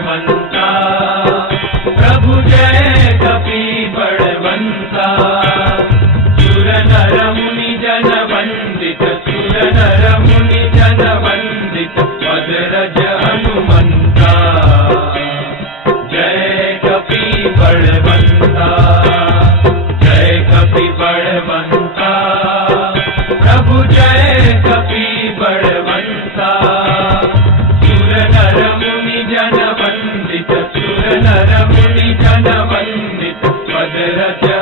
मन జరచ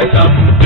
Eita,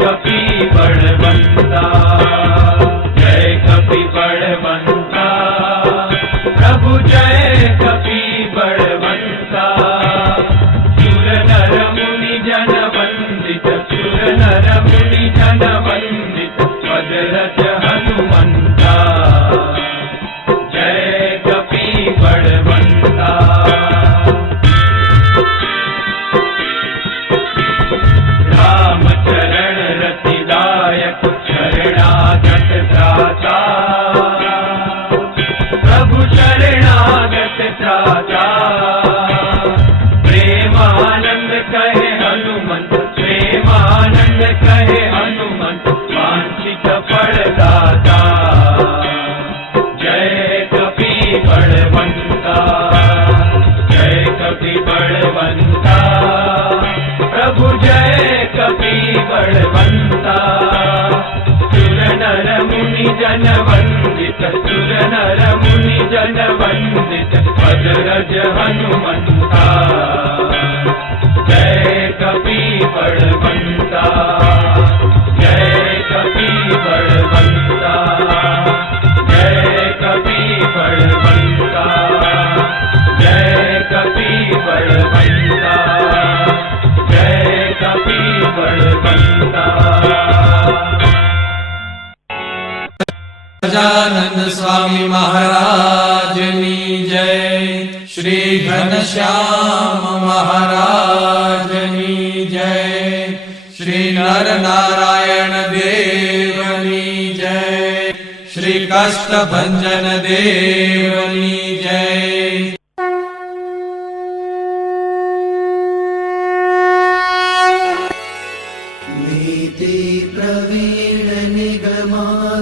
कपी बड़ बंदा। జన వందిత సుర నర ముని జన వందిత పద రజ హనుమంతా జయ కపీ పడవంతా జయ కపీ పడవంతా జయ కపీ పడవంతా జయ కపీ పడవంతా ગજાનંદ સ્વામી મહારાજની જય શ્રી ઘનશ્યામ મહારાજની જય શ્રી નર નારાયણ દેવની જય શ્રી કષ્ટભંજન દેવની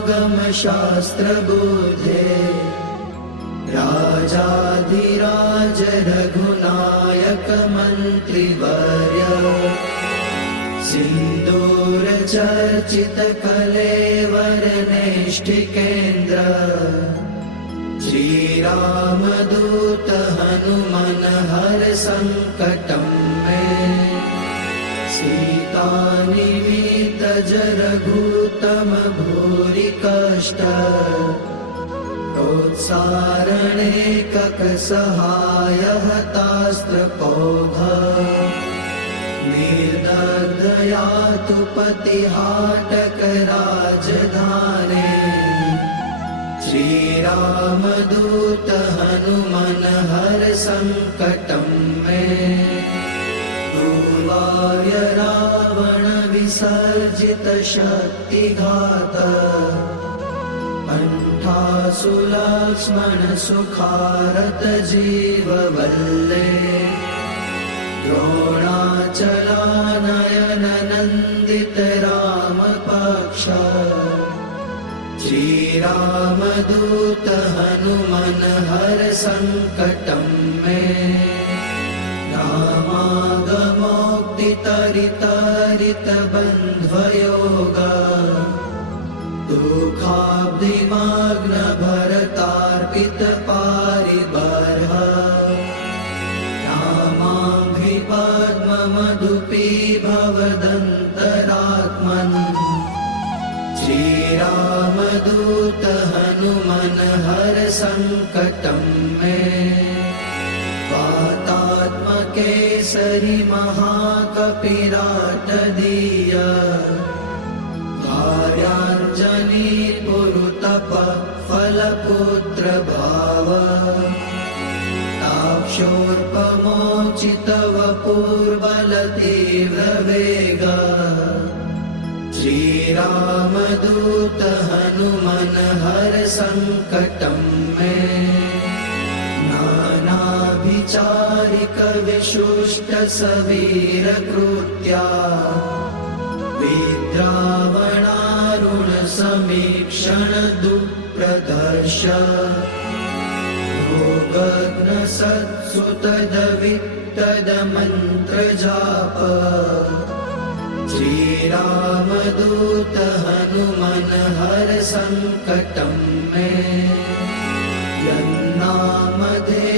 योगम शास्त्र बुद्धे राजाधिराज रघुनायक मन्त्रिवर्य सिन्दूरचर्चित कलेवरनेष्ठिकेन्द्र श्रीरामदूत हनुमन हर सङ्कटं मे सीतानिमितजरघूतमभू कष्ट प्रोत्सारणे ककसहाय हतास्त्रपौध निर्दया तु पतिहाटकराजधाने श्रीरामदूत हनुमन हर सङ्कटं मे दूर्वाय रावण विसर्जित शक्तिघात। कण्ठासु लक्ष्मण सुखारत जीववल्ले। द्रोणाचलानयन नन्दित रामपक्ष। श्रीरामदूत हनुमन हर सङ्कटं मे। रामागमोक्तितरितरित बन्ध्वयोग दुःखाब्धिमाग्न भरतार्पित पारिबर्ह रामाङ्घ्रिपद्ममधुपी भवदन्तरात्मन् श्रीरामदूत हनुमन हर सङ्कटं मे वातात्मकेसरि महाकपिराटदीय कार्याञ्जनी पुरुतप फलपुत्र भाव ताक्षोर्पमोचितव पूर्वलतीव्रवेग श्रीरामदूत हनुमन हर सङ्कटं मे नानाभिचारिक विशुष्ट सवीरकृत्या विद्रावणारुण समीक्षण श्रीरामदूत हनुमन हर सङ्कटं मे। यन्नामधेय पदक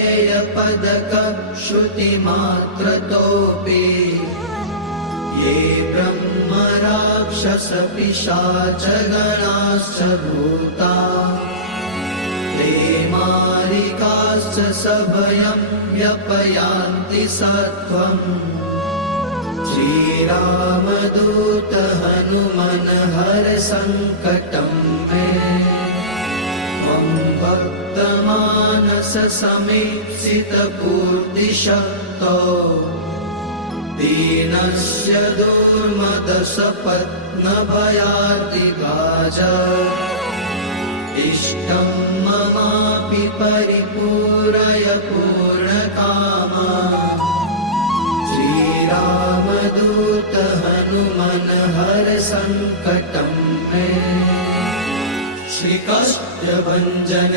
श्रुतिमात्रतोऽपि ये ब्रह्म राक्षस पिशाच गणाश्च भूता ते मारिकाश्च सभयं व्यपयान्ति सत्त्वम् श्रीरामदूत हनुमन हर सङ्कटं मे। त्वं भक्तमानस समीप्सितपूर्तिशक्तो दीनस्य दुर्मदसपत्नभयातिगाज इष्टं ममापि परिपूरय पूर्णकामा। श्रीरामदूत हनुमन हर सङ्कटं मे। श्रीकाष्ठभञ्जन